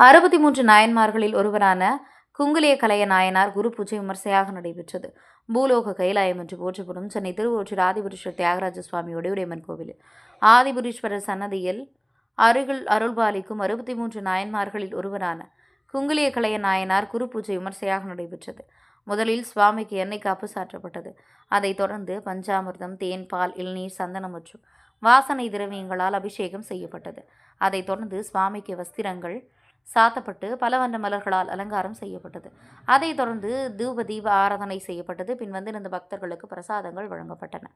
63 நாயன்மார்களில் ஒருவரான குங்குலிய கலைய நாயனார் குரு பூஜை விமர்சையாக நடைபெற்றது. பூலோக கைலாயம் என்று போற்றப்படும் சென்னை திருவொற்றியூர் ஆதிபுரீஸ்வரர் தியாகராஜ சுவாமி ஒடியுடையம்மன் கோவில் ஆதிபுரீஸ்வரர் சன்னதியில் அருள்பாலிக்கும் 63 நாயன்மார்களில் ஒருவரான குங்குலிய கலைய நாயனார் குரு பூஜை விமர்சையாக நடைபெற்றது. முதலில் சுவாமிக்கு எண்ணெய் காப்பு சாற்றப்பட்டது. அதைத் தொடர்ந்து பஞ்சாமிர்தம், தேன், பால், இளநீர், சந்தனம் மற்றும் வாசனை திரவியங்களால் அபிஷேகம் செய்யப்பட்டது. அதைத் தொடர்ந்து சுவாமிக்கு வஸ்திரங்கள் சாத்தப்பட்டு பல வண்ண மலர்களால் அலங்காரம் செய்யப்பட்டது. அதைத் தொடர்ந்து தூப தீப ஆராதனை செய்யப்பட்டது. பின் வந்திருந்த பக்தர்களுக்கு பிரசாதங்கள் வழங்கப்பட்டன.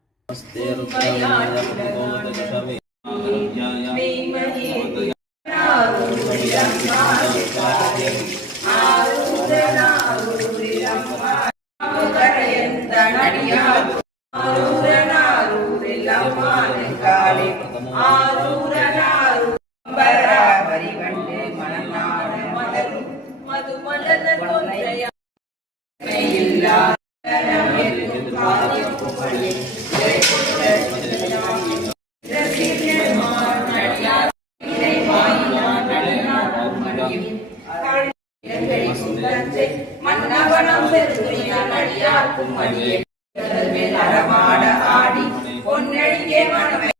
மன்னவனம் பெருமாடியாக்கும் ஆடி பொன்னழிக்கே மனமே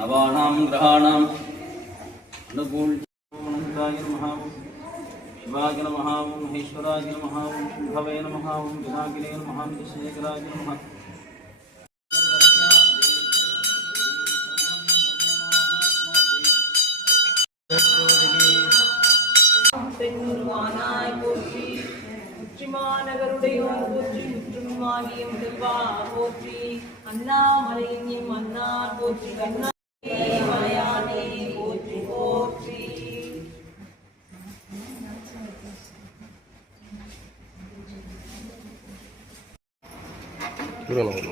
नवानां ग्रहाणां अनुकूलताय नमः शिवाय नमः महेश्वराय नमः शुभवे नमः विनायकाय नमः विश्वेश्वराय नमः போற்றி அண்ணாமலையும் அண்ணார் போற்றி மலையானே போற்றி போற்றி. Duralım.